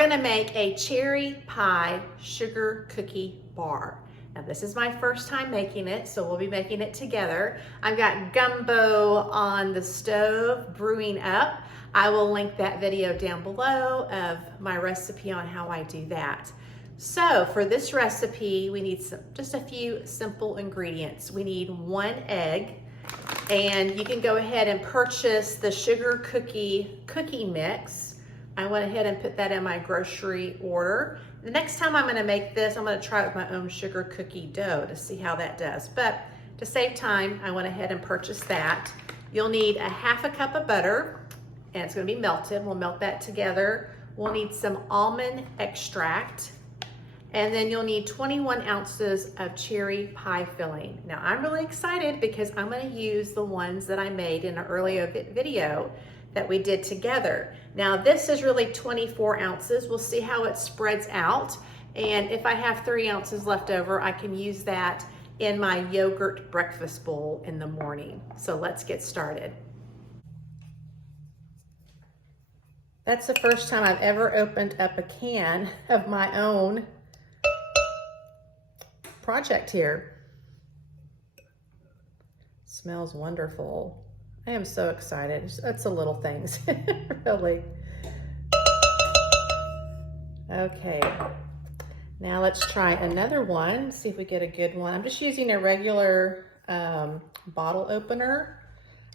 gonna make a cherry pie sugar cookie bar. Now this is my first time making it, so we'll be making it together. I've got gumbo on the stove brewing up. I will link that video down below of my recipe on how I do that. So for this recipe, we need just a few simple ingredients. We need 1 egg, and you can go ahead and purchase the sugar cookie mix. I went ahead and put that in my grocery order. The next time I'm gonna make this, I'm gonna try it with my own sugar cookie dough to see how that does. But to save time, I went ahead and purchased that. You'll need a 1/2 cup of butter, and it's gonna be melted. We'll melt that together. We'll need some almond extract, and then you'll need 21 ounces of cherry pie filling. Now I'm really excited because I'm gonna use the ones that I made in an earlier video that we did together. Now this is really 24 ounces. We'll see how it spreads out. And if I have 3 ounces left over, I can use that in my yogurt breakfast bowl in the morning. So let's get started. That's the first time I've ever opened up a can of my own project here. Smells wonderful. I am so excited. It's the little things, really. Okay, now let's try another one, see if we get a good one. I'm just using a regular bottle opener.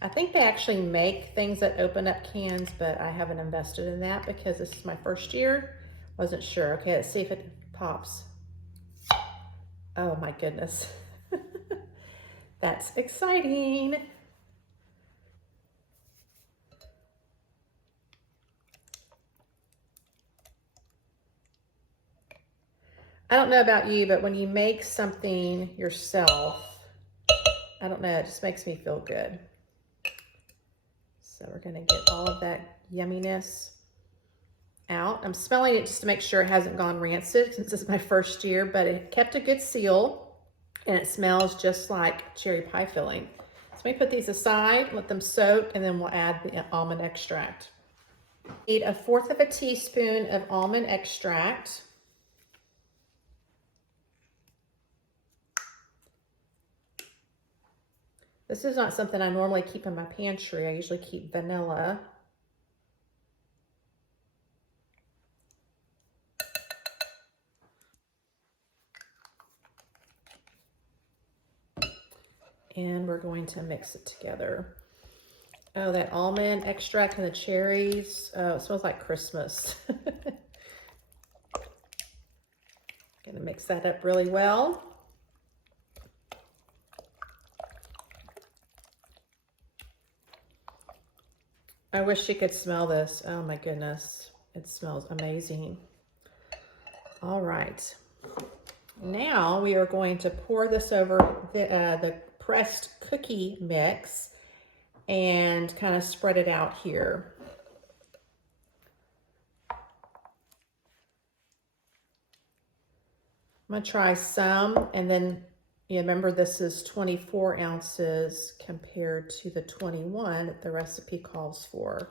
I think they actually make things that open up cans, but I haven't invested in that because this is my first year. Wasn't sure. Okay, let's see if it pops. Oh my goodness. That's exciting. I don't know about you, but when you make something yourself, I don't know, it just makes me feel good. So we're gonna get all of that yumminess out. I'm smelling it just to make sure it hasn't gone rancid since it's my first year, but it kept a good seal and it smells just like cherry pie filling. So let me put these aside, let them soak, and then we'll add the almond extract. Need 1/4 teaspoon of almond extract. This is not something I normally keep in my pantry. I usually keep vanilla. And we're going to mix it together. Oh, that almond extract and the cherries. Oh, it smells like Christmas. Gonna mix that up really well. I wish you could smell this. Oh my goodness, it smells amazing. All right, now we are going to pour this over the pressed cookie mix and kind of spread it out here. I'm gonna try some, and then you remember this is 24 ounces compared to the 21 that the recipe calls for.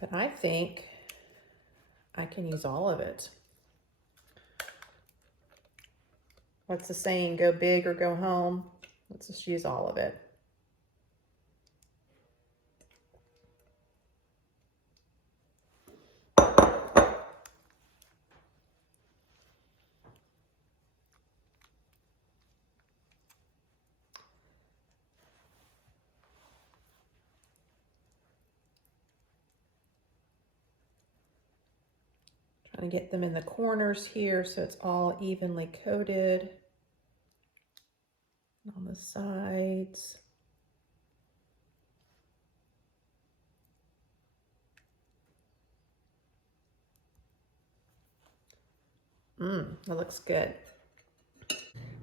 But I think I can use all of it. What's the saying? Go big or go home. Let's just use all of it. Trying to get them in the corners here so it's all evenly coated on the sides. That looks good.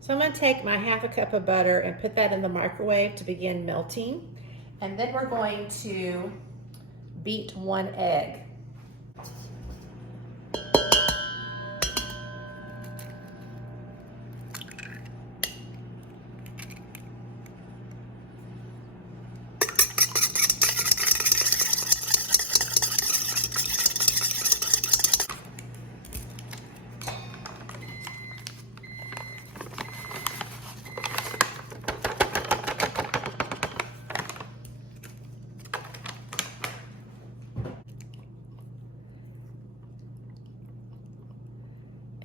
So I'm going to take my 1/2 cup of butter and put that in the microwave to begin melting. And then we're going to beat 1 egg.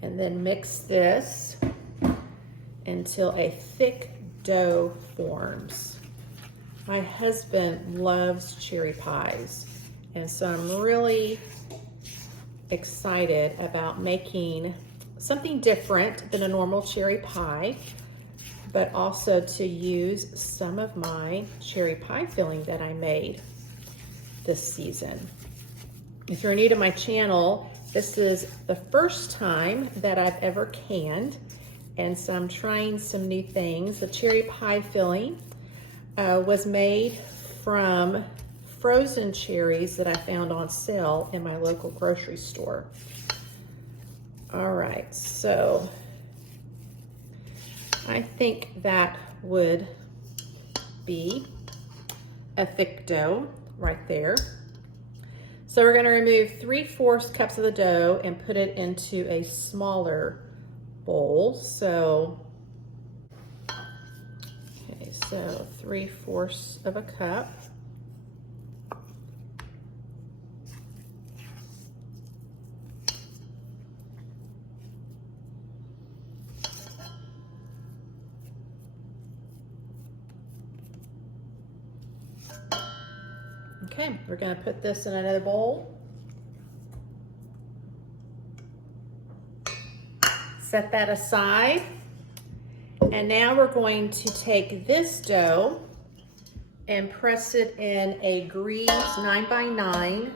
and then mix this until a thick dough forms. My husband loves cherry pies, and so I'm really excited about making something different than a normal cherry pie, but also to use some of my cherry pie filling that I made this season. If you're new to my channel, this is the first time that I've ever canned, and so I'm trying some new things. The cherry pie filling was made from frozen cherries that I found on sale in my local grocery store. All right, so I think that would be a thick dough right there. So we're gonna remove 3/4 cups of the dough and put it into a smaller bowl. So 3/4 of a cup. Okay, we're gonna put this in another bowl. Set that aside. And now we're going to take this dough and press it in a greased 9x9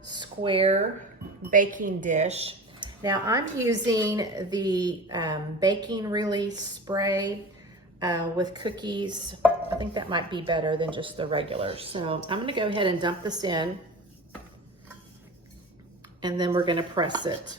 square baking dish. Now I'm using the baking release spray with cookies. I think that might be better than just the regular. So I'm gonna go ahead and dump this in, and then we're gonna press it.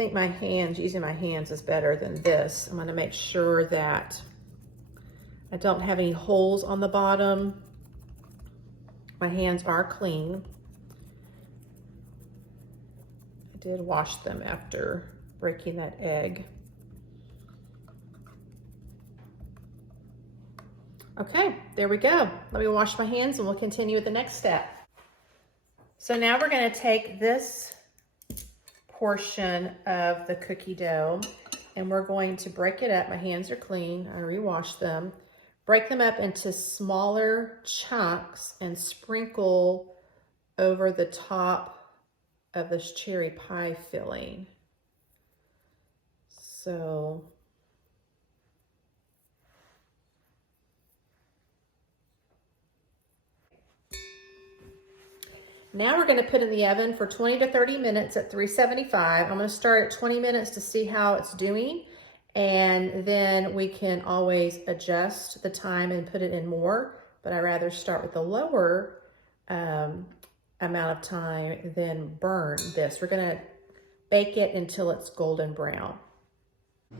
I think using my hands is better than this. I'm gonna make sure that I don't have any holes on the bottom. My hands are clean. I did wash them after breaking that egg. Okay, there we go. Let me wash my hands and we'll continue with the next step. So now we're gonna take this portion of the cookie dough and we're going to break it up. My hands are clean, I rewashed them. Break them up into smaller chunks and sprinkle over the top of this cherry pie filling. So now we're going to put in the oven for 20 to 30 minutes at 375. I'm going to start at 20 minutes to see how it's doing, and then we can always adjust the time and put it in more, but I'd rather start with the lower amount of time than burn this. We're going to bake it until it's golden brown.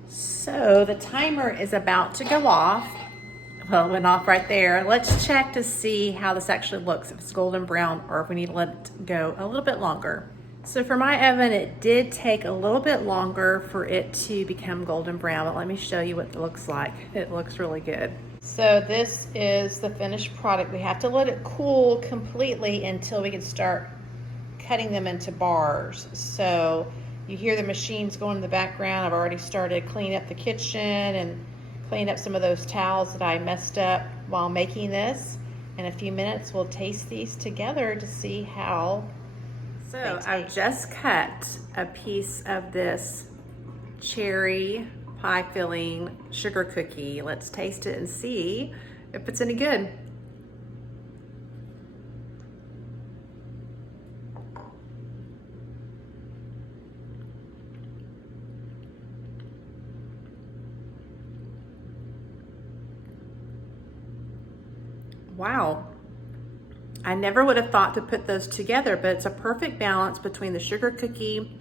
So the timer is about to go off. Well, it went off right there. Let's check to see how this actually looks, if it's golden brown or if we need to let it go a little bit longer. So for my oven, it did take a little bit longer for it to become golden brown, but let me show you what it looks like. It looks really good. So this is the finished product. We have to let it cool completely until we can start cutting them into bars. So you hear the machines going in the background. I've already started cleaning up the kitchen and clean up some of those towels that I messed up while making this. In a few minutes, we'll taste these together to see how. So I've just cut a piece of this cherry pie filling sugar cookie. Let's taste it and see if it's any good. Wow. I never would have thought to put those together, but it's a perfect balance between the sugar cookie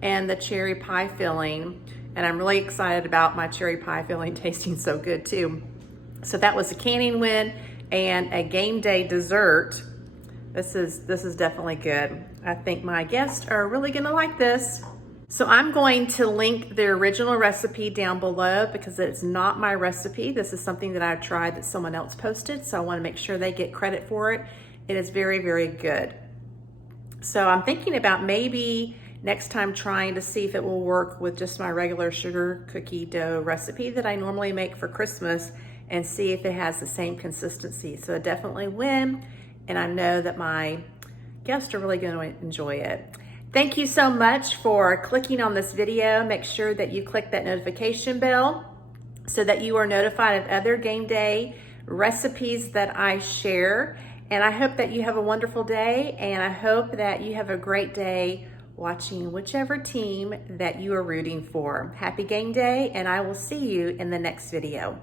and the cherry pie filling. And I'm really excited about my cherry pie filling tasting so good too. So that was a canning win and a game day dessert. This is definitely good. I think my guests are really gonna like this. So I'm going to link the original recipe down below because it's not my recipe. This is something that I tried that someone else posted, so I wanna make sure they get credit for it. It is very, very good. So I'm thinking about maybe next time trying to see if it will work with just my regular sugar cookie dough recipe that I normally make for Christmas and see if it has the same consistency. So I definitely win, and I know that my guests are really going to enjoy it. Thank you so much for clicking on this video. Make sure that you click that notification bell so that you are notified of other game day recipes that I share. And I hope that you have a wonderful day, and I hope that you have a great day watching whichever team that you are rooting for. Happy game day, and I will see you in the next video.